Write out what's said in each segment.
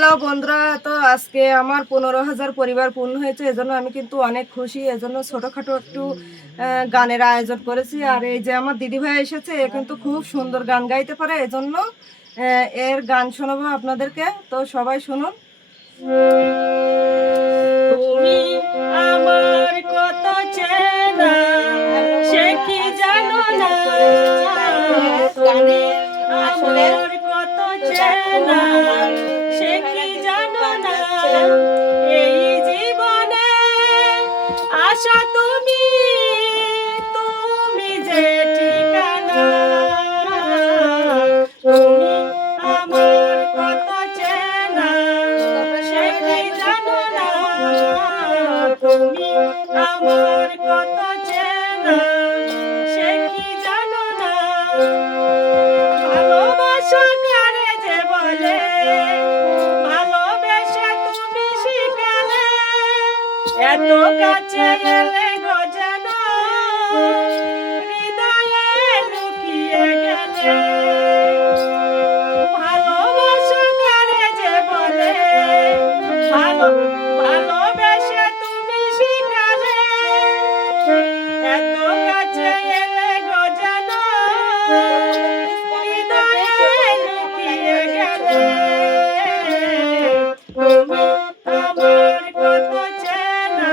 Hello বন্ধুরা, তো আজকে আমার 15,000 পরিবার পূর্ণ হয়েছে। এজন্য আমি কিন্তু অনেক খুশি। এজন্য ছোটখাটো একটু গানের আয়োজন করেছি। আর এই যে আমার দিদিভাই এসেছে, এ কিন্তু খুব সুন্দর গান গাইতে পারে। এজন্য এর গান শোনাবো আপনাদেরকে। তো সবাই শুনুন। তুমি আমার কত চেনা সে কি জানো না, তুমি আমার কত চেনা সে কি জানো না, এই জীবনে আশা তুমি, তুমি যে ঠিকানা, তুমি আমার কত চেনা সে কি জানো না, তুমি আমার কত চেনা সে কি জানো না, ভালোবাসা কারে যে বলে ভালোবেসে তুমি শিখালে, এত কাছে এলে গো যেন হৃদয়ে লুকিয়ে গেলে, ভালোবাসা কারে যে বলে ভালোবেসে তুমি শিখালে, এত কাছে এলে গো যেন হৃদয়ে লুকিয়ে গেলে, তুমি আমার কত চেনা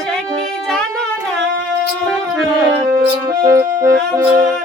সে কি জানো না, তুমি আমার